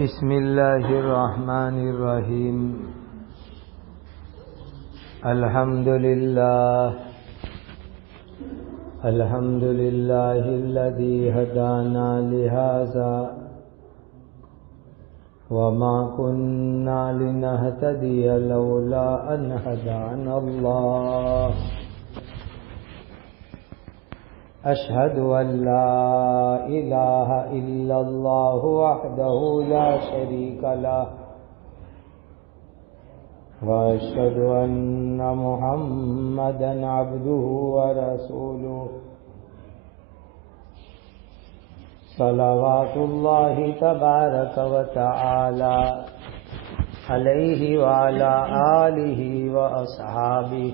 بسم اللہ الرحمن الرحیم الحمد للہ الذی ہدانا لہذا وما كنا لنهتدی لولا ان ہدانا اللہ اشہد ان لا الہ الا اللہ وحدہ لا شریک لہ واشہد ان محمدا عبدہ ورسولہ صلوات اللہ تبارک وتعالی علیہ وعلی آلہ واصحابہ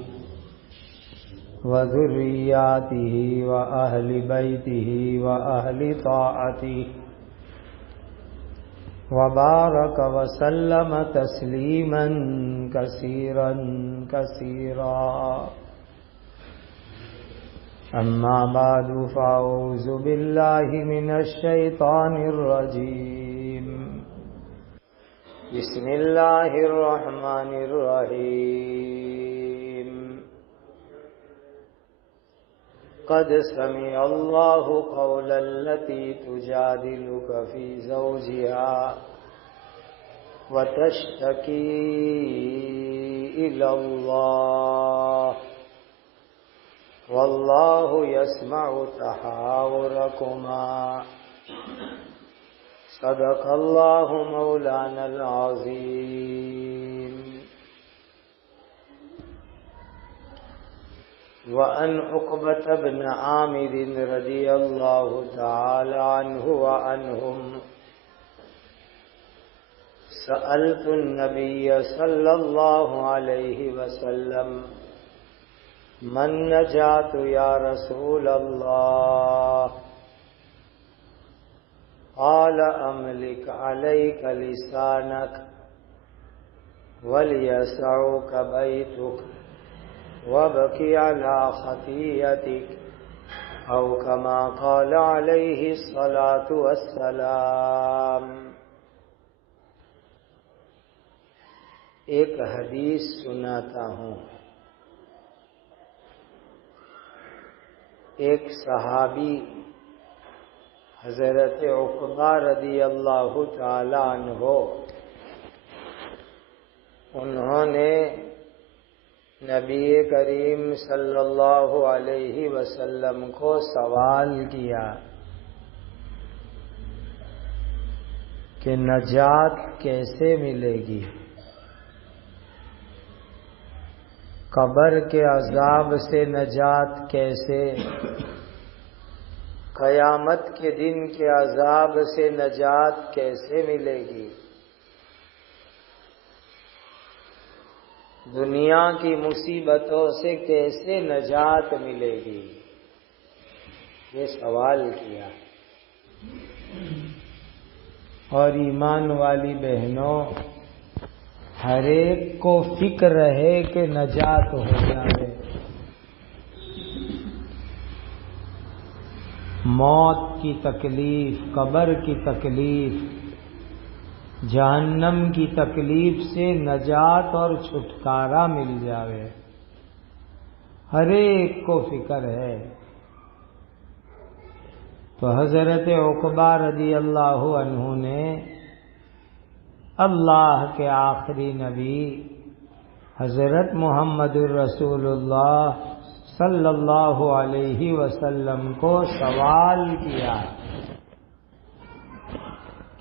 وذریاتہ واہل بیتہ واہل طاعتہ وبارک وسلم تسلیما کثیرا کثیرا اما بعد فاعوذ باللہ من الشیطان الرجیم بسم اللہ الرحمن الرحیم قد سمع اللہ قول التي تجادلك في زوجها وتشتكي إلى الله والله يسمع تحاوركما صدق الله مولانا العظيم وعن عقبة بن عامر رضي الله تعالى عنه وعنهم سألت النبي صلى الله عليه وسلم من نجاة يا رسول الله قال أملك عليك لسانك وليسعك بيتك وبكي على خطيئتك أو كما قال عليه الصلاة والسلام۔ ایک حدیث سناتا ہوں۔ ایک صحابی حضرت عقبہ رضی اللہ تعالی عنہ، انہوں نے نبی کریم صلی اللہ علیہ وسلم کو سوال کیا کہ نجات کیسے ملے گی، قبر کے عذاب سے نجات کیسے، قیامت کے دن کے عذاب سے نجات کیسے ملے گی، دنیا کی مصیبتوں سے کیسے نجات ملے گی، یہ سوال کیا۔ اور ایمان والی بہنوں، ہر ایک کو فکر ہے کہ نجات ہو جائے، موت کی تکلیف، قبر کی تکلیف، جہنم کی تکلیف سے نجات اور چھٹکارا مل جاوے، ہر ایک کو فکر ہے۔ تو حضرت عقبہ رضی اللہ عنہ نے اللہ کے آخری نبی حضرت محمد الرسول اللہ صلی اللہ علیہ وسلم کو سوال کیا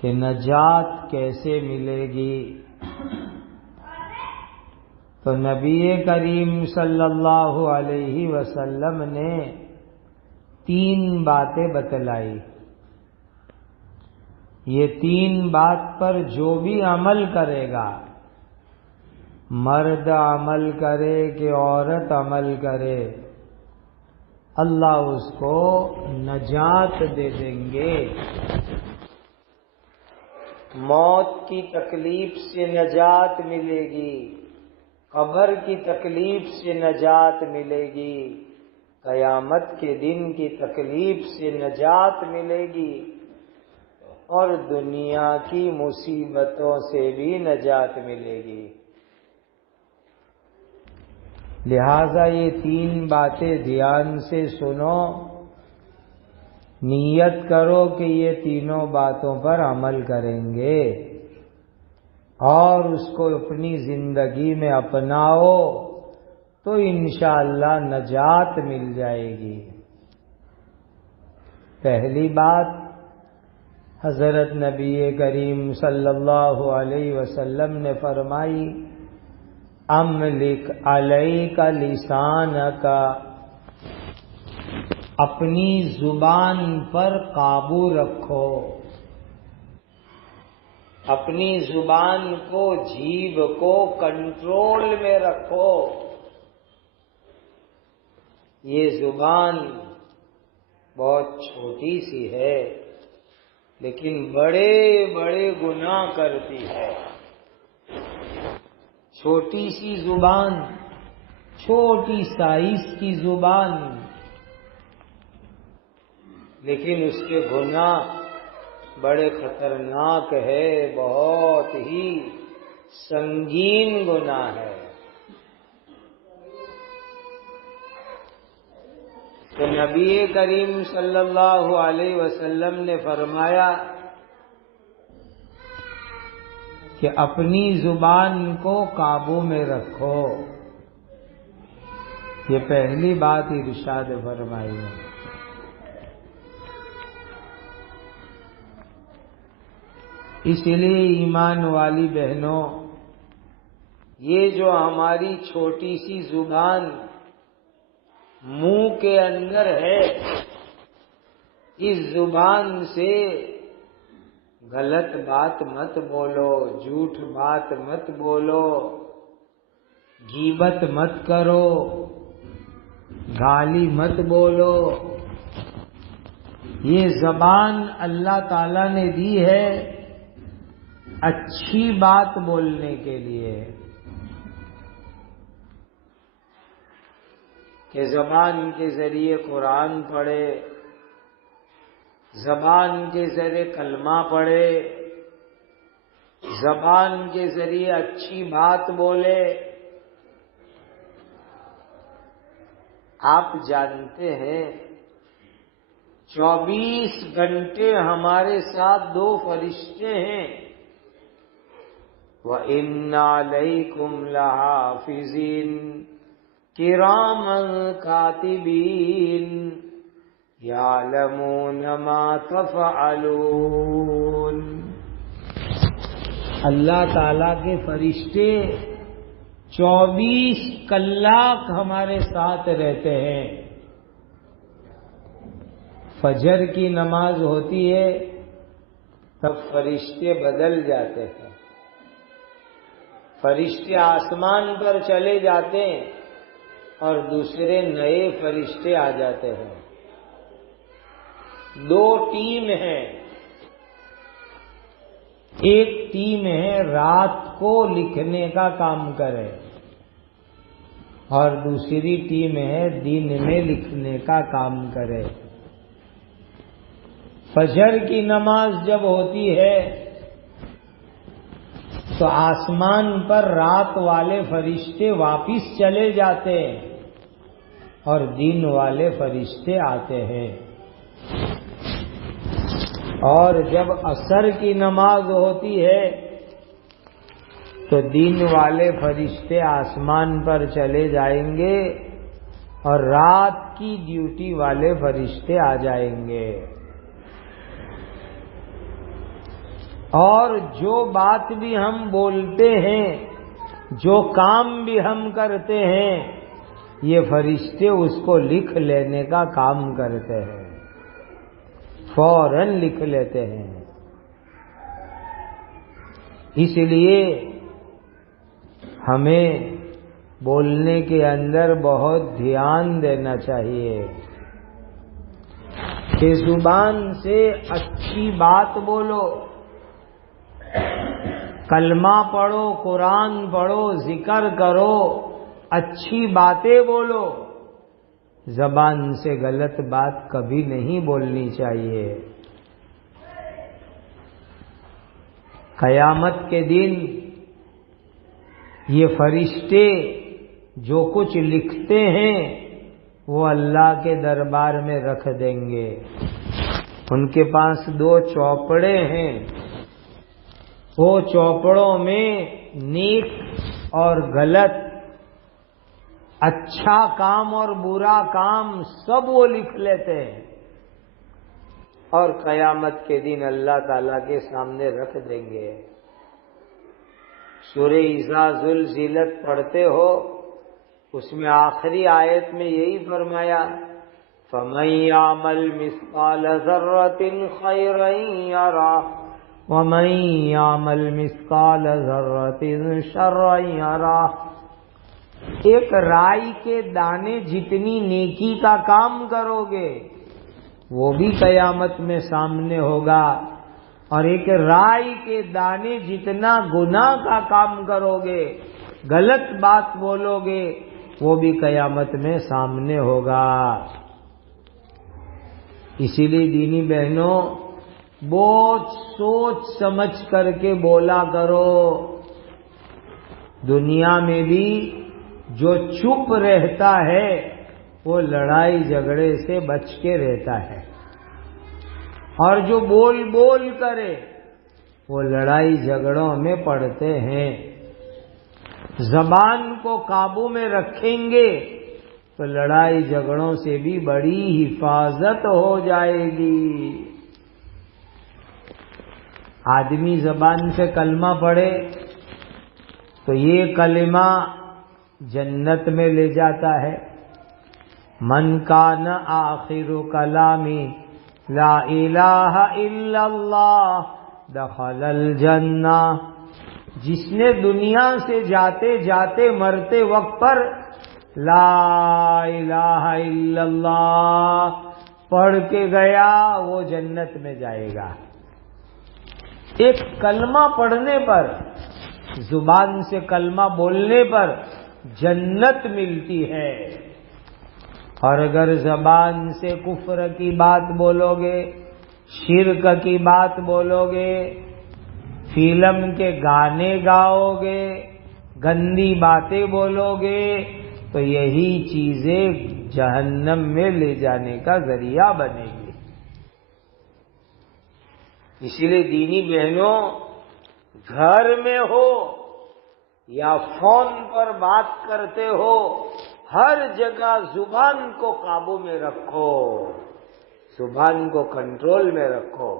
کہ نجات کیسے ملے گی، تو نبی کریم صلی اللہ علیہ وسلم نے 3 باتیں بتلائی۔ یہ 3 بات پر جو بھی عمل کرے گا، مرد عمل کرے کہ عورت عمل کرے، اللہ اس کو نجات دے دیں گے۔ موت کی تکلیف سے نجات ملے گی، قبر کی تکلیف سے نجات ملے گی، قیامت کے دن کی تکلیف سے نجات ملے گی، اور دنیا کی مصیبتوں سے بھی نجات ملے گی۔ لہذا یہ 3 باتیں دھیان سے سنو، نیت کرو کہ یہ تینوں باتوں پر عمل کریں گے اور اس کو اپنی زندگی میں اپناؤ تو انشاءاللہ نجات مل جائے گی۔ پہلی بات، حضرت نبی کریم صلی اللہ علیہ وسلم نے فرمائی، املک علیک لسانک، اپنی زبان پر قابو رکھو، اپنی زبان کو، جیبھ کو کنٹرول میں رکھو۔ یہ زبان بہت چھوٹی سی ہے لیکن بڑے بڑے گناہ کرتی ہے۔ چھوٹی سی زبان، چھوٹی سائز کی زبان، لیکن اس کے گناہ بڑے خطرناک ہے، بہت ہی سنگین گناہ ہے۔ تو نبی کریم صلی اللہ علیہ وسلم نے فرمایا کہ اپنی زبان کو قابو میں رکھو۔ یہ پہلی بات ارشاد فرمائی ہے۔ اس لیے ایمان والی بہنوں، یہ جو ہماری چھوٹی سی زبان منہ کے اندر ہے، اس زبان سے غلط بات مت بولو، جھوٹ بات مت بولو، غیبت مت کرو، گالی مت بولو۔ یہ زبان اللہ تعالیٰ نے دی ہے اچھی بات بولنے کے لیے، کہ زبان کے ذریعے قرآن پڑھے، زبان کے ذریعے کلمہ پڑھے، زبان کے ذریعے اچھی بات بولے۔ آپ جانتے ہیں 24 گھنٹے ہمارے ساتھ 2 فرشتے ہیں، وَإِنَّ عَلَيْكُمْ لَحَافِظِينَ كِرَامًا كَاتِبِينَ يَعْلَمُونَ مَا تَفْعَلُونَ۔ اللہ تعالیٰ کے فرشتے 24 کلاک ہمارے ساتھ رہتے ہیں۔ فجر کی نماز ہوتی ہے تب فرشتے بدل جاتے ہیں، فرشتے آسمان پر چلے جاتے ہیں اور دوسرے نئے فرشتے آ جاتے ہیں۔ 2 ٹیم ہیں، ایک ٹیم ہے رات کو لکھنے کا کام کرے اور دوسری ٹیم ہے دن میں لکھنے کا کام کرے۔ فجر کی نماز جب ہوتی ہے تو آسمان پر رات والے فرشتے واپس چلے جاتے ہیں اور دن والے فرشتے آتے ہیں، اور جب عصر کی نماز ہوتی ہے تو دن والے فرشتے آسمان پر چلے جائیں گے اور رات کی ڈیوٹی والے فرشتے آ جائیں گے، اور جو بات بھی ہم بولتے ہیں، جو کام بھی ہم کرتے ہیں، یہ فرشتے اس کو لکھ لینے کا کام کرتے ہیں، فوراً لکھ لیتے ہیں۔ اس لیے ہمیں بولنے کے اندر بہت دھیان دینا چاہیے کہ زبان سے اچھی بات بولو، کلمہ پڑھو، قرآن پڑھو، ذکر کرو، اچھی باتیں بولو۔ زبان سے غلط بات کبھی نہیں بولنی چاہیے۔ قیامت کے دن یہ فرشتے جو کچھ لکھتے ہیں وہ اللہ کے دربار میں رکھ دیں گے. ان کے پاس 2 چوپڑے ہیں. وہ چوپڑوں میں نیک اور غلط، اچھا کام اور برا کام سب وہ لکھ لیتے ہیں اور قیامت کے دن اللہ تعالی کے سامنے رکھ دیں گے. سورہ اذا زلزلت پڑھتے ہو، اس میں آخری آیت میں یہی فرمایا فَمَن يَعْمَلْ مِثْقَالَ ذَرَّةٍ خَيْرًا يَرَهُ وَمَن يَعْمَلْ مِثْقَالَ ذَرَّةٍ شَرًّا يَرَهُ. ایک رائی کے دانے جتنی نیکی کا کام کرو گے وہ بھی قیامت میں سامنے ہوگا، اور ایک رائی کے دانے جتنا گناہ کا کام کرو گے، غلط بات بولو گے، وہ بھی قیامت میں سامنے ہوگا. اسی لیے دینی بہنوں بہت سوچ سمجھ کر کے بولا کرو. دنیا میں بھی جو چپ رہتا ہے وہ لڑائی جھگڑے سے بچ کے رہتا ہے، اور جو بول بول کرے وہ لڑائی جھگڑوں میں پڑتے ہیں. زبان کو قابو میں رکھیں گے تو لڑائی جھگڑوں سے بھی بڑی حفاظت ہو جائے گی. آدمی زبان سے کلمہ پڑھے تو یہ کلمہ جنت میں لے جاتا ہے. من کان آخر کلامی لا الہ الا اللہ دخل الجنہ. جس نے دنیا سے جاتے جاتے مرتے وقت پر لا الہ الا اللہ پڑھ کے گیا وہ جنت میں جائے گا. ایک کلمہ پڑھنے پر، زبان سے کلمہ بولنے پر جنت ملتی ہے. اور اگر زبان سے کفر کی بات بولو گے، شرک کی بات بولو گے، فلم کے گانے گاؤ گے، گندی باتیں بولو گے، تو یہی چیزیں جہنم میں لے جانے کا ذریعہ بنے گی. اسی لیے دینی بہنوں گھر میں ہو یا فون پر بات کرتے ہو، ہر جگہ زبان کو قابو میں رکھو، زبان کو کنٹرول میں رکھو.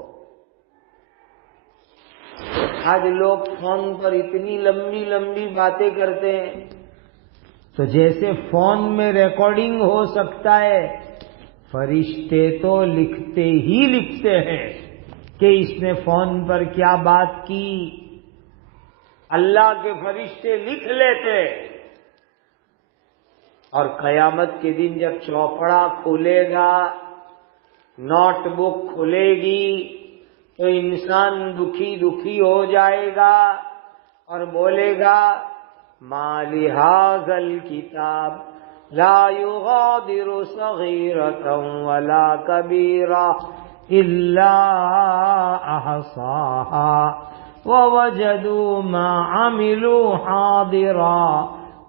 آج لوگ فون پر اتنی لمبی لمبی باتیں کرتے ہیں تو جیسے فون میں ریکارڈنگ ہو سکتا ہے، فرشتے تو لکھتے ہی لکھتے ہیں کہ اس نے فون پر کیا بات کی. اللہ کے فرشتے لکھ لیتے. اور قیامت کے دن جب چوپڑا کھلے گا، نوٹ بک کھلے گی، تو انسان دکھی دکھی ہو جائے گا اور بولے گا ما لہذا الکتاب لا یغادر صغیرۃ ولا کبیرۃ الا احصاها ووجدوا ما عملوا حاضرا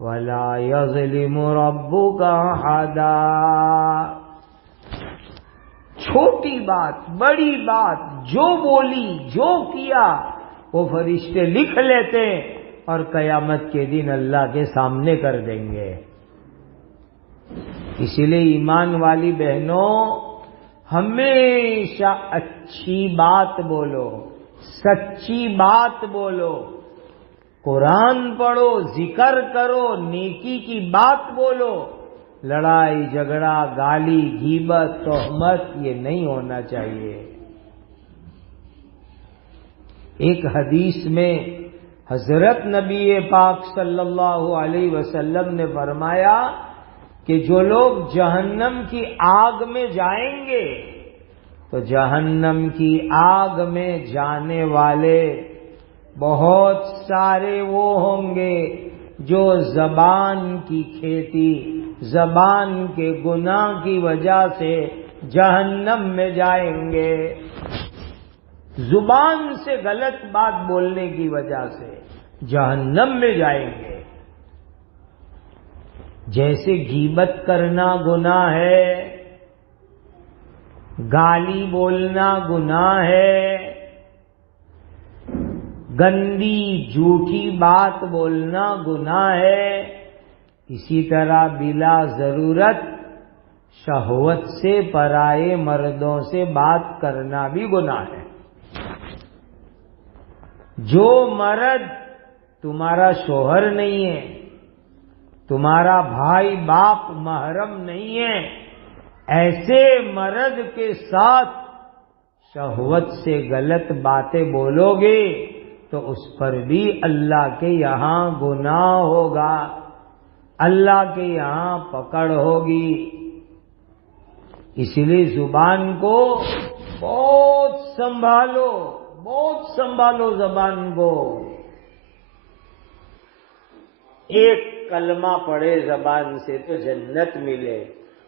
ولا یظلم ربک احدا. چھوٹی بات، بڑی بات، جو بولی، جو کیا، وہ فرشتے لکھ لیتے اور قیامت کے دن اللہ کے سامنے کر دیں گے. اسی لیے ایمان والی بہنوں ہمیشہ اچھی بات بولو، سچی بات بولو، قرآن پڑھو، ذکر کرو، نیکی کی بات بولو. لڑائی جھگڑا، گالی غیبت، تہمت یہ نہیں ہونا چاہیے. ایک حدیث میں حضرت نبی پاک صلی اللہ علیہ وسلم نے فرمایا کہ جو لوگ جہنم کی آگ میں جائیں گے تو جہنم کی آگ میں جانے والے بہت سارے وہ ہوں گے جو زبان کی کھیتی، زبان کے گناہ کی وجہ سے جہنم میں جائیں گے. زبان سے غلط بات بولنے کی وجہ سے جہنم میں جائیں گے۔ جیسے غیبت کرنا گناہ ہے، گالی بولنا گناہ ہے، گندی جھوٹی بات بولنا گناہ ہے، اسی طرح بلا ضرورت شہوت سے پرائے مردوں سے بات کرنا بھی گناہ ہے۔ جو مرد تمہارا شوہر نہیں ہے، تمہارا بھائی باپ محرم نہیں ہے، ایسے مرد کے ساتھ شہوت سے غلط باتیں بولو گے تو اس پر بھی اللہ کے یہاں گناہ ہوگا، اللہ کے یہاں پکڑ ہوگی۔ اس لیے زبان کو بہت سنبھالو، بہت سنبھالو زبان کو۔ ایک کلمہ پڑھے زبان سے تو جنت ملے،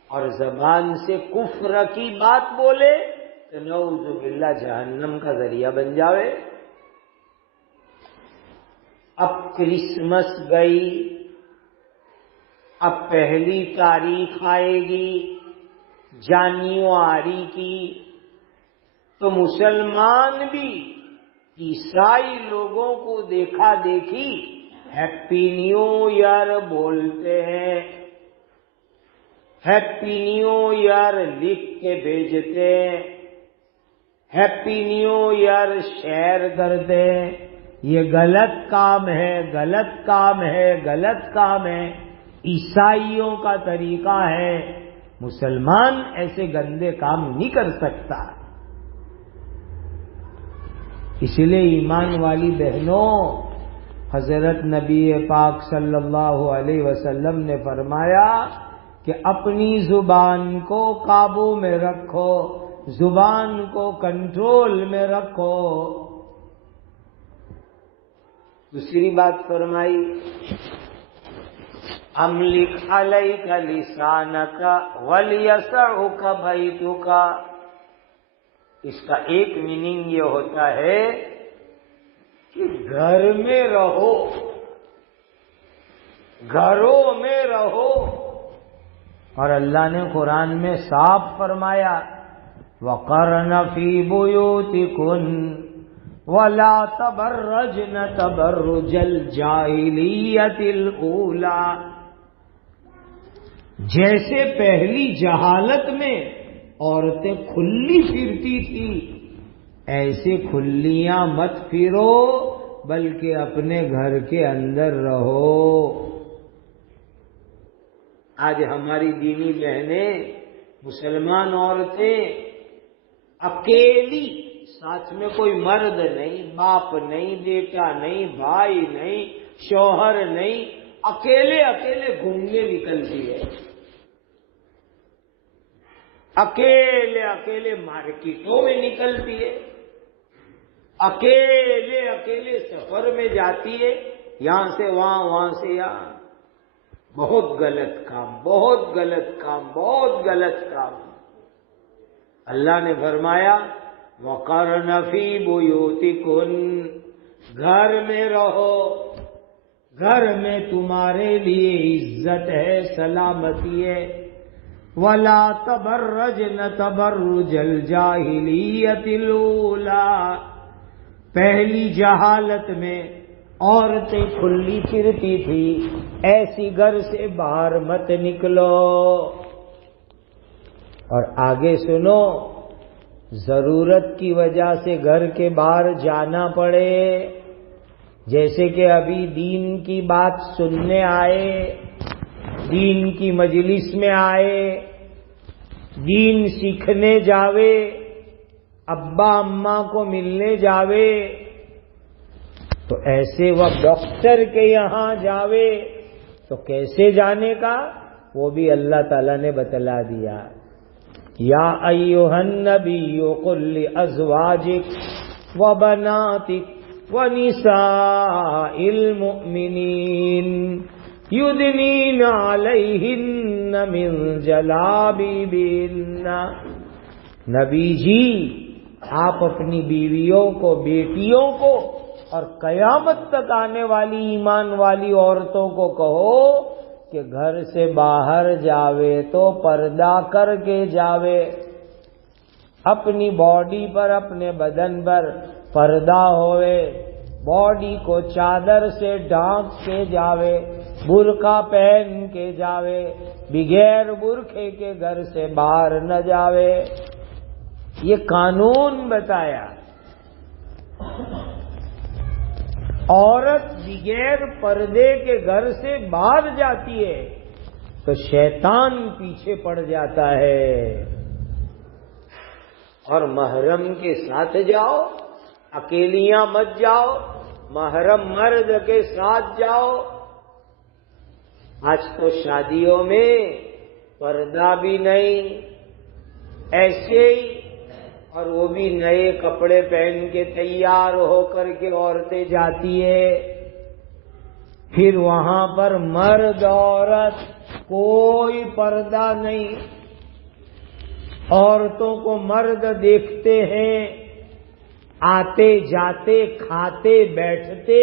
اور زبان سے کفر کی بات بولے تو نعوذ باللہ جہنم کا ذریعہ بن جاوے۔ اب کرسمس گئی، اب پہلی تاریخ آئے گی جنوری کی، تو مسلمان بھی عیسائی لوگوں کو دیکھا دیکھی ہیپی نیو ایئر بولتے ہیں، ہیپی نیو ایئر لکھ کے بھیجتے ہیں، ہیپی نیو ایئر شیئر کرتے ہیں۔ یہ غلط کام ہے، غلط کام ہے، غلط کام ہے، عیسائیوں کا طریقہ ہے۔ مسلمان ایسے گندے کام نہیں کر سکتا۔ اس لیے ایمان والی بہنوں، حضرت نبی پاک صلی اللہ علیہ وسلم نے فرمایا کہ اپنی زبان کو قابو میں رکھو، زبان کو کنٹرول میں رکھو۔ دوسری بات فرمائی املک علیک لسانک ولیسعک بیتک۔ اس کا ایک میننگ یہ ہوتا ہے کہ گھر میں رہو، گھروں میں رہو، اور اللہ نے قرآن میں صاف فرمایا وَقَرْنَ فِي بُيُوتِكُنَّ وَلَا تَبَرَّجْنَ تَبَرُّجَ الْجَاهِلِيَّةِ الْأُولَى۔ جیسے پہلی جہالت میں عورتیں کھلی پھرتی تھی، ایسے کھلیاں مت پھرو، بلکہ اپنے گھر کے اندر رہو۔ آج ہماری دینی بہنیں، مسلمان عورتیں اکیلی، ساتھ میں کوئی مرد نہیں، باپ نہیں، بیٹا نہیں، بھائی نہیں، شوہر نہیں، اکیلے اکیلے گھومنے نکلتی ہے، اکیلے اکیلے مارکیٹوں میں نکلتی ہے، اکیلے اکیلے سفر میں جاتی ہے، یہاں سے وہاں، وہاں سے یہاں۔ بہت غلط کام، بہت غلط کام، بہت غلط کام۔ اللہ نے فرمایا وَقَرْنَ فِي بُيُوتِكُنَّ، گھر میں رہو، گھر میں تمہارے لیے عزت ہے، سلامتی ہے۔ وَلَا تَبَرَّجْنَ تَبَرُّجَ الْجَاهِلِيَّةِ الْأُولَى، پہلی جہالت میں عورتیں کھلی پھرتی تھی، ایسی گھر سے باہر مت نکلو۔ اور آگے سنو، ضرورت کی وجہ سے گھر کے باہر جانا پڑے، جیسے کہ ابھی دین کی بات سننے آئے، دین کی مجلس میں آئے، دین سیکھنے جاوے، ابا اماں کو ملنے جاوے، تو ایسے وہ ڈاکٹر کے یہاں جاوے تو کیسے جانے کا وہ بھی اللہ تعالیٰ نے بتلا دیا۔ یا ایھا النبی قل لازواجک وبناتک ونساء المؤمنین یدنین علیہن من جلابیبہن۔ نبی جی آپ اپنی بیویوں کو، بیٹیوں کو اور قیامت تک آنے والی ایمان والی عورتوں کو کہو کہ گھر سے باہر جاوے تو پردہ کر کے جاوے، اپنی باڈی پر، اپنے بدن پر پردہ ہوئے، باڈی کو چادر سے ڈھانپ کے جاوے، برقع پہن کے جاوے، بغیر برقعے کے گھر سے باہر نہ جاوے۔ یہ قانون بتایا۔ عورت بغیر پردے کے گھر سے باہر جاتی ہے تو شیطان پیچھے پڑ جاتا ہے، اور محرم کے ساتھ جاؤ، اکیلیاں مت جاؤ، محرم مرد کے ساتھ جاؤ۔ آج تو شادیوں میں پردہ بھی نہیں، ایسے ہی، اور وہ بھی نئے کپڑے پہن کے تیار ہو کر کے عورتیں جاتی ہے، پھر وہاں پر مرد عورت کوئی پردہ نہیں، عورتوں کو مرد دیکھتے ہیں، آتے جاتے، کھاتے بیٹھتے۔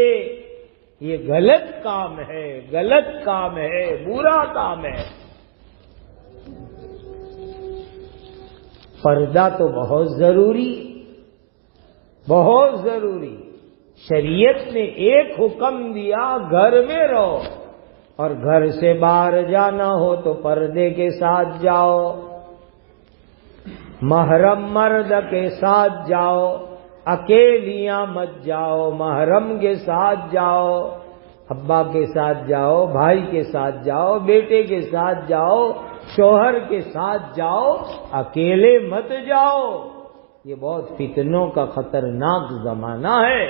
یہ غلط کام ہے، غلط کام ہے، برا کام ہے۔ پردہ تو بہت ضروری، بہت ضروری۔ شریعت نے ایک حکم دیا، گھر میں رہو، اور گھر سے باہر جانا ہو تو پردے کے ساتھ جاؤ، محرم مرد کے ساتھ جاؤ، اکیلیاں مت جاؤ، محرم کے ساتھ جاؤ، ابا کے ساتھ جاؤ، بھائی کے ساتھ جاؤ، بیٹے کے ساتھ جاؤ، شوہر کے ساتھ جاؤ، اکیلے مت جاؤ۔ یہ بہت فتنوں کا خطرناک زمانہ ہے۔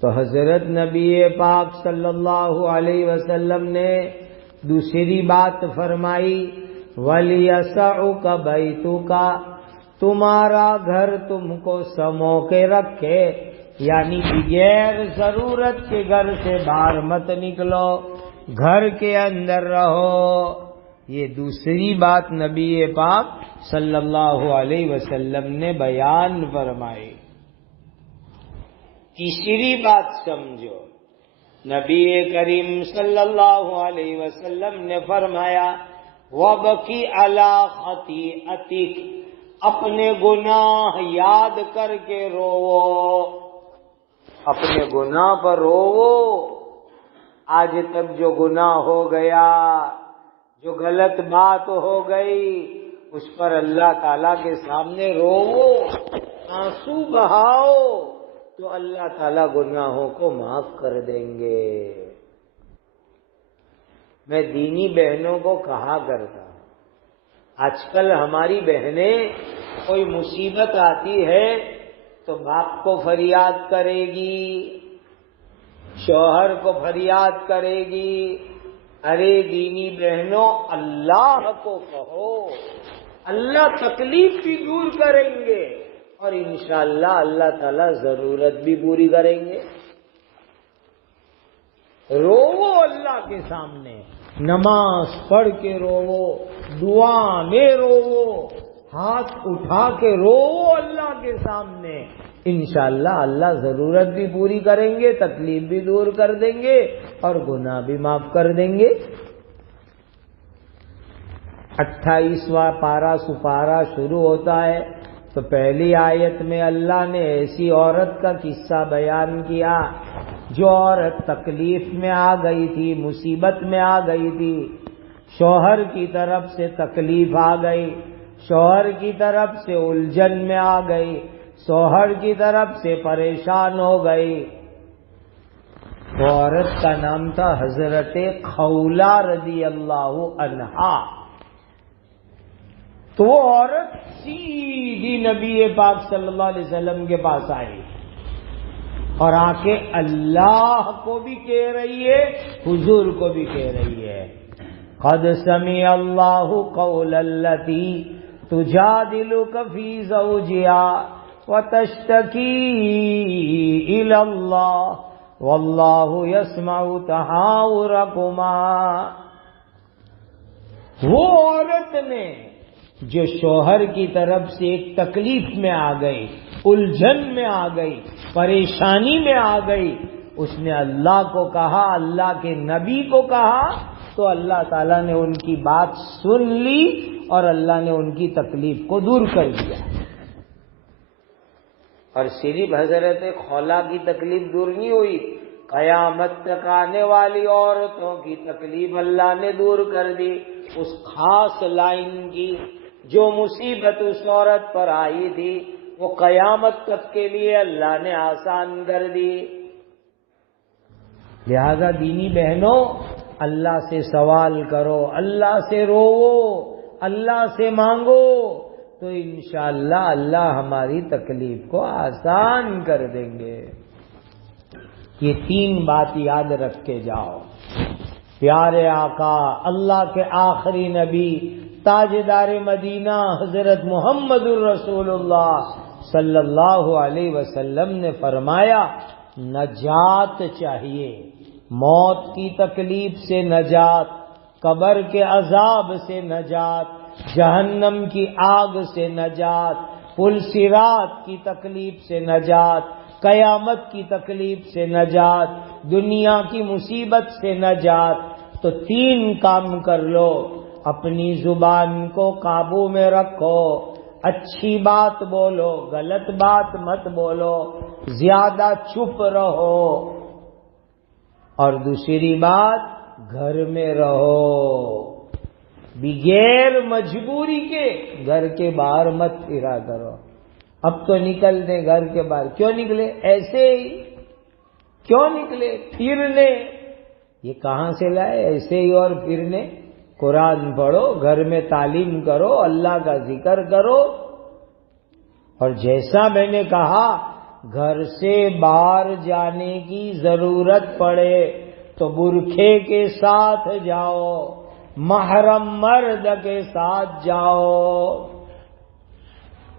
تو حضرت نبی پاک صلی اللہ علیہ وسلم نے دوسری بات فرمائی، وَلْيَسَعُكَ بَيْتُكَ، تمہارا گھر تم کو سمو کے رکھے، یعنی بغیر ضرورت کے گھر سے باہر مت نکلو، گھر کے اندر رہو۔ یہ دوسری بات نبی پاک صلی اللہ علیہ وسلم نے بیان فرمائی۔ تیسری بات سمجھو، نبی کریم صلی اللہ علیہ وسلم نے فرمایا، وَبْكِ عَلَىٰ خَطِيئَتِكَ، اپنے گناہ یاد کر کے روو، اپنے گناہ پر روو۔ آج تک جو گناہ ہو گیا، جو غلط بات ہو گئی، اس پر اللہ تعالیٰ کے سامنے روو، آنسو بہاؤ، تو اللہ تعالیٰ گناہوں کو معاف کر دیں گے۔ میں دینی بہنوں کو کہا کرتا ہوں، آج کل ہماری بہنیں کوئی مصیبت آتی ہے تو باپ کو فریاد کرے گی، شوہر کو فریاد کرے گی۔ ارے دینی بہنوں، اللہ کو کہو، اللہ تکلیف بھی دور کریں گے، اور انشاءاللہ اللہ تعالیٰ ضرورت بھی پوری کریں گے۔ روو اللہ کے سامنے، نماز پڑھ کے روو، دعا میں روو، ہاتھ اٹھا کے روو اللہ کے سامنے، انشاءاللہ اللہ ضرورت بھی پوری کریں گے، تکلیف بھی دور کر دیں گے، اور گناہ بھی معاف کر دیں گے۔ 28واں پارہ سپارہ شروع ہوتا ہے تو پہلی آیت میں اللہ نے ایسی عورت کا قصہ بیان کیا جو عورت تکلیف میں آ گئی تھی، مصیبت میں آ گئی تھی، شوہر کی طرف سے تکلیف آ گئی، شوہر کی طرف سے الجھن میں آ گئی، شوہر کی طرف سے پریشان ہو گئی۔ وہ عورت کا نام تھا حضرت خولہ رضی اللہ عنہا۔ تو وہ عورت سیدھی نبی پاک صلی اللہ علیہ وسلم کے پاس آئی اور آ کے اللہ کو بھی کہہ رہی ہے، حضور کو بھی کہہ رہی ہے، قد سمع اللہ قول التی تجادلک فی زوجها وتشتکی الی اللہ واللہ یسمع تحاورکما۔ وہ عورت نے جو شوہر کی طرف سے ایک تکلیف میں آ گئی، الجھن میں آ گئی، پریشانی میں آ گئی، اس نے اللہ کو کہا، اللہ کے نبی کو کہا، تو اللہ تعالیٰ نے ان کی بات سن لی اور اللہ نے ان کی تکلیف کو دور کر دیا۔ اور صرف حضرت خولا کی تکلیف دور نہیں ہوئی، قیامت تک آنے والی عورتوں کی تکلیف اللہ نے دور کر دی۔ اس خاص لائن کی جو مصیبت اس عورت پر آئی تھی وہ قیامت تک کے لیے اللہ نے آسان کر دی۔ لہذا دینی بہنوں، اللہ سے سوال کرو، اللہ سے روو، اللہ سے مانگو، تو انشاءاللہ اللہ ہماری تکلیف کو آسان کر دیں گے۔ یہ 3 بات یاد رکھ کے جاؤ۔ پیارے آقا، اللہ کے آخری نبی، تاجدار مدینہ حضرت محمد الرسول اللہ صلی اللہ علیہ وسلم نے فرمایا، نجات چاہیے، موت کی تکلیف سے نجات، قبر کے عذاب سے نجات، جہنم کی آگ سے نجات، پل صراط کی تکلیف سے نجات، قیامت کی تکلیف سے نجات، دنیا کی مصیبت سے نجات۔ تو 3 کام کر لو، اپنی زبان کو قابو میں رکھو، اچھی بات بولو، غلط بات مت بولو، زیادہ چپ رہو، اور دوسری بات گھر میں رہو، بغیر مجبوری کے گھر کے باہر مت پھرا کرو۔ اب تو نکلتے گھر کے باہر، کیوں نکلے؟ ایسے ہی کیوں نکلے؟ پھرنے۔ یہ کہاں سے لائے ایسے ہی اور پھرنے؟ قرآن پڑھو، گھر میں تعلیم کرو، اللہ کا ذکر کرو، اور جیسا میں نے کہا گھر سے باہر جانے کی ضرورت پڑے تو برقعے کے ساتھ جاؤ، محرم مرد کے ساتھ جاؤ۔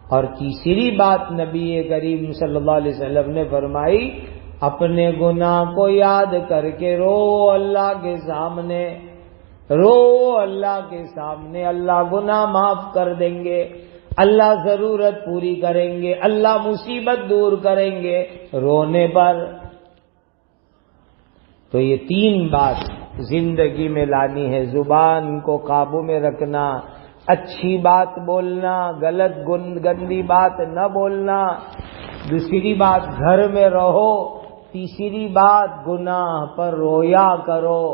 اور تیسری بات نبی کریم صلی اللہ علیہ وسلم نے فرمائی، اپنے گناہ کو یاد کر کے رو اللہ کے سامنے، رو اللہ کے سامنے، اللہ گناہ معاف کر دیں گے، اللہ ضرورت پوری کریں گے، اللہ مصیبت دور کریں گے رونے پر۔ تو یہ 3 بات زندگی میں لانی ہے، زبان کو قابو میں رکھنا، اچھی بات بولنا، غلط گندی بات نہ بولنا، دوسری بات گھر میں رہو، تیسری بات گناہ پر رویا کرو۔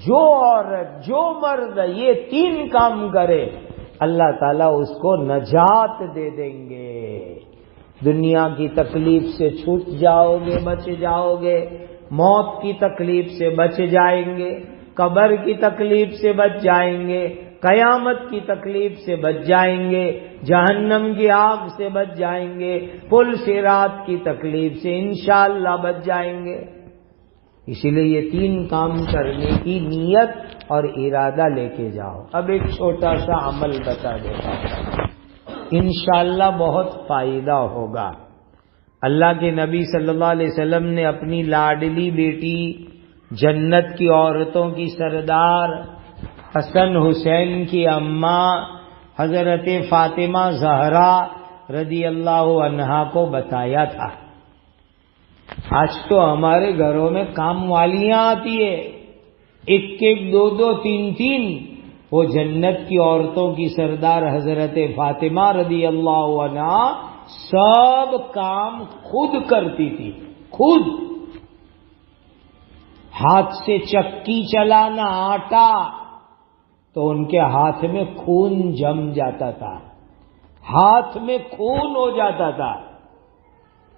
جو عورت، جو مرد یہ 3 کام کرے اللہ تعالیٰ اس کو نجات دے دیں گے۔ دنیا کی تکلیف سے چھوٹ جاؤ گے، بچ جاؤ گے، موت کی تکلیف سے بچ جائیں گے، قبر کی تکلیف سے بچ جائیں گے، قیامت کی تکلیف سے بچ جائیں گے، جہنم کی آگ سے بچ جائیں گے، پل صراط کی تکلیف سے انشاءاللہ بچ جائیں گے۔ اسی لیے یہ 3 کام کرنے کی نیت اور ارادہ لے کے جاؤ۔ اب ایک چھوٹا سا عمل بتا دیتا ہوں، انشاءاللہ بہت فائدہ ہوگا۔ اللہ کے نبی صلی اللہ علیہ وسلم نے اپنی لاڈلی بیٹی، جنت کی عورتوں کی سردار، حسن حسین کی اماں حضرت فاطمہ زہرا رضی اللہ عنہا کو بتایا تھا۔ آج تو ہمارے گھروں میں کام والیاں آتی ہے، 1-1, 2-2, 3-3، وہ جنت کی عورتوں کی سردار حضرت فاطمہ رضی اللہ عنہا سب کام خود کرتی تھی، خود ہاتھ سے چکی چلانا، آٹا، تو ان کے ہاتھ میں خون جم جاتا تھا، ہاتھ میں خون ہو جاتا تھا۔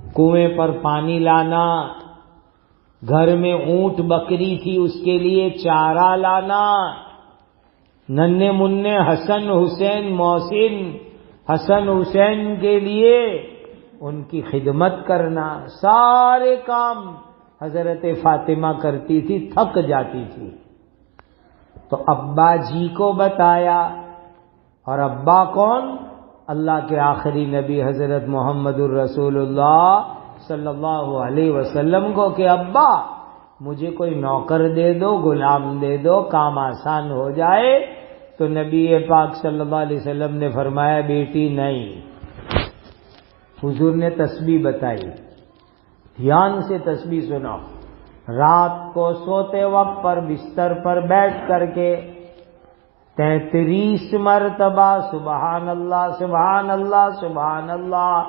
کنویں پر پانی لانا، گھر میں اونٹ بکری تھی اس کے لیے چارہ لانا، ننھے منھے حسن حسین محسن حسن حسین کے لیے ان کی خدمت کرنا، سارے کام حضرت فاطمہ کرتی تھی، تھک جاتی تھی۔ تو ابا جی کو بتایا، اور ابا کون؟ اللہ کے آخری نبی حضرت محمد الرسول اللہ صلی اللہ علیہ وسلم کو، کہ ابا مجھے کوئی نوکر دے دو، غلام دے دو، کام آسان ہو جائے۔ تو نبی پاک صلی اللہ علیہ وسلم نے فرمایا بیٹی نہیں، حضور نے تسبیح بتائی، دھیان سے تسبیح سنو۔ رات کو سوتے وقت پر بستر پر بیٹھ کر کے 33 مرتبہ سبحان اللہ سبحان اللہ سبحان اللہ،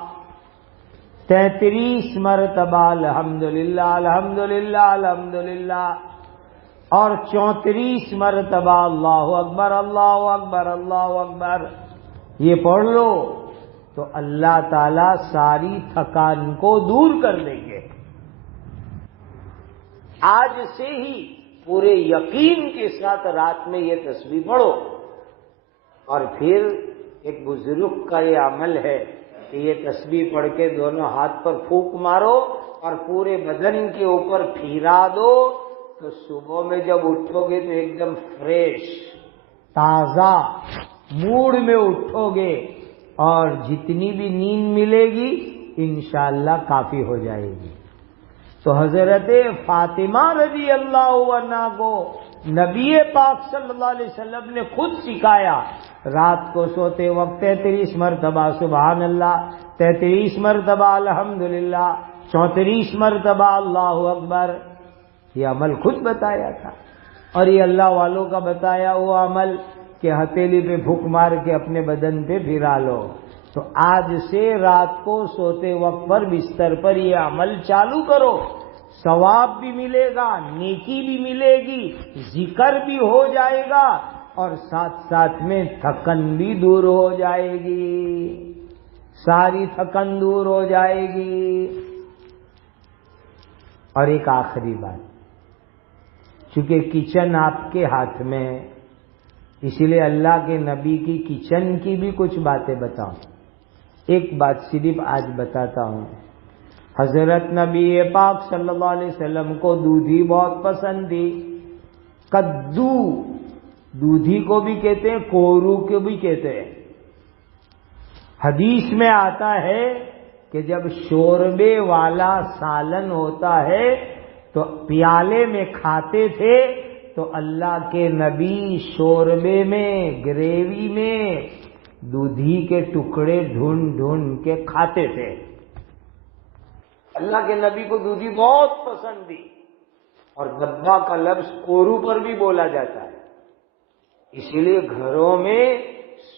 33 مرتبہ الحمدللہ الحمدللہ الحمدللہ، اور 34 مرتبہ اللہ اکبر اللہ اکبر اللہ اکبر، یہ پڑھ لو تو اللہ تعالی ساری تھکان کو دور کر دیں گے۔ آج سے ہی پورے یقین کے ساتھ رات میں یہ تسبیح پڑھو۔ اور پھر ایک بزرگ کا یہ عمل ہے کہ یہ تسبیح پڑھ کے دونوں ہاتھ پر پھونک مارو اور پورے بدن کے اوپر پھیرا دو، تو صبح میں جب اٹھو گے تو ایک دم فریش تازہ موڈ میں اٹھو گے، اور جتنی بھی نیند ملے گی انشاءاللہ کافی ہو جائے گی۔ تو حضرت فاطمہ رضی اللہ عنہا کو نبی پاک صلی اللہ علیہ وسلم نے خود سکھایا، رات کو سوتے وقت 33 مرتبہ سبحان اللہ، 33 مرتبہ الحمدللہ، 34 مرتبہ اللہ اکبر، یہ عمل خود بتایا تھا۔ اور یہ اللہ والوں کا بتایا وہ عمل کہ ہتھیلی پہ پھونک مار کے اپنے بدن پہ پھرا لو۔ تو آج سے رات کو سوتے وقت پر بستر پر یہ عمل چالو کرو، ثواب بھی ملے گا، نیکی بھی ملے گی، ذکر بھی ہو جائے گا، اور ساتھ ساتھ میں تھکن بھی دور ہو جائے گی، ساری تھکن دور ہو جائے گی۔ اور ایک آخری بات، چونکہ کچن آپ کے ہاتھ میں، اسی لیے اللہ کے نبی کی کچن کی بھی کچھ باتیں بتاؤں۔ ایک بات صرف آج بتاتا ہوں، حضرت نبی پاک صلی اللہ علیہ وسلم کو دودھی بہت پسند تھی۔ کدو، دودھی کو بھی کہتے ہیں، کورو کو بھی کہتے ہیں۔ حدیث میں آتا ہے کہ جب شوربے والا سالن ہوتا ہے تو پیالے میں کھاتے تھے، تو اللہ کے نبی شوربے میں، گریوی میں دودھی کے ٹکڑے ڈھونڈ ڈھونڈ کے کھاتے تھے۔ اللہ کے نبی کو دودھی بہت پسند تھی، اور دبا کا لفظ کورو پر بھی بولا جاتا ہے۔ اسی لیے گھروں میں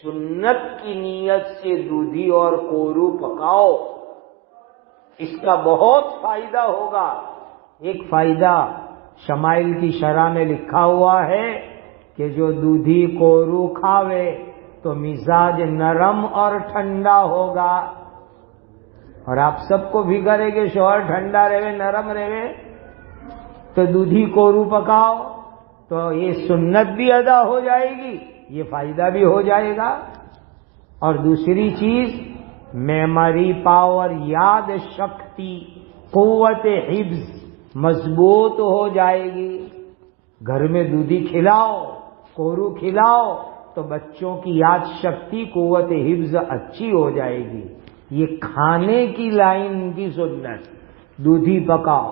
سنت کی نیت سے دودھی اور کورو پکاؤ، اس کا بہت فائدہ ہوگا۔ ایک فائدہ شمائل کی شرح میں لکھا ہوا ہے کہ جو دودھی کورو کھاوے تو مزاج نرم اور ٹھنڈا ہوگا۔ اور آپ سب کو بھی کرے گے شوہر ٹھنڈا رہے نرم رہے، تو دودھی کورو پکاؤ تو یہ سنت بھی ادا ہو جائے گی، یہ فائدہ بھی ہو جائے گا۔ اور دوسری چیز، میموری پاور، یاد شکتی، قوت حفظ مضبوط ہو جائے گی۔ گھر میں دودھی کھلاؤ، کورو کھلاؤ تو بچوں کی یاد شکتی، قوت حفظ اچھی ہو جائے گی۔ یہ کھانے کی لائن کی سنت، دودھی پکاؤ،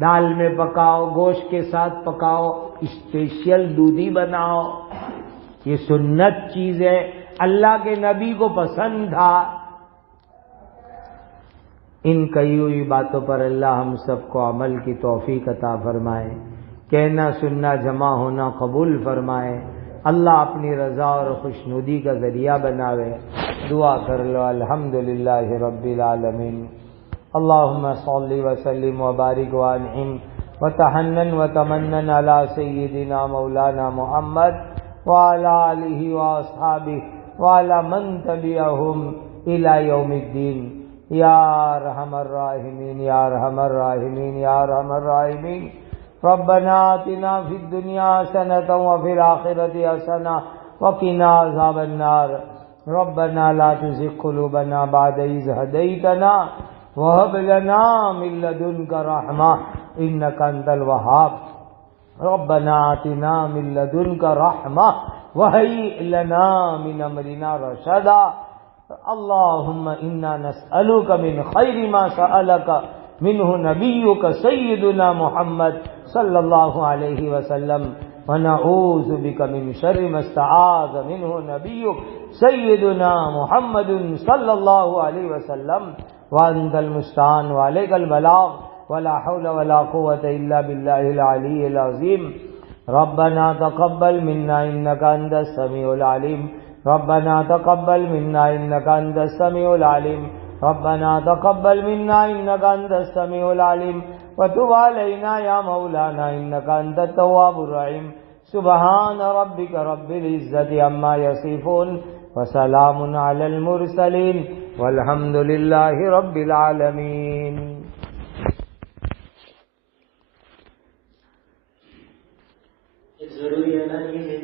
دال میں پکاؤ، گوشت کے ساتھ پکاؤ، اسپیشل دودھی بناؤ، یہ سنت چیز ہے، اللہ کے نبی کو پسند تھا۔ ان کئی ہوئی باتوں پر اللہ ہم سب کو عمل کی توفیق عطا فرمائے، کہنا سننا جمع ہونا قبول فرمائے، اللہ اپنی رضا اور خوشنودی کا ذریعہ بناوے۔ دعا کر لو، الحمدللہ رب العالمین، اللہم صلی وسلم وبارک وانعم وتحنن وتمنن علی سیدنا مولانا محمد وعلی آلہ واصحابہ وعلی من تبعہم الی یوم الدین، یا ارحم الراحمین یا ارحم الراحمین یا ارحم الراحمین۔ ربنا آتنا فی الدنیا حسنۃ وفی الآخرۃ حسنۃ وقنا عذاب النار۔ ربنا لا تزغ قلوبنا بعد إذ هديتنا وهب لنا من لدنك رحمة إنك أنت الوهاب۔ ربنا آتنا من لدنك رحمة وهيئ لنا من أمرنا رشدا۔ اللهم إنا نسألك من خير ما سألك منه نبيك سيدنا محمد صلی اللہ علیہ وسلم، ونعوذ بك من شر ما استعاذ منه نبيك سيدنا محمد صلی اللہ علیہ وسلم وانت المستعان وعليك البلاغ ولا حول ولا قوة الا بالله العلي العظيم. ربنا تقبل منا انك انت السميع العليم. ربنا تقبل منا انك انت السميع العليم. ربنا تقبل منا انك انت السميع العليم وتب علينا يا مولانا انك انت التواب الرحيم. سبحان ربك رب العزة عما يصفون وسلام على المرسلين والحمد لله رب العالمين. ضروری اعلان یہ ہے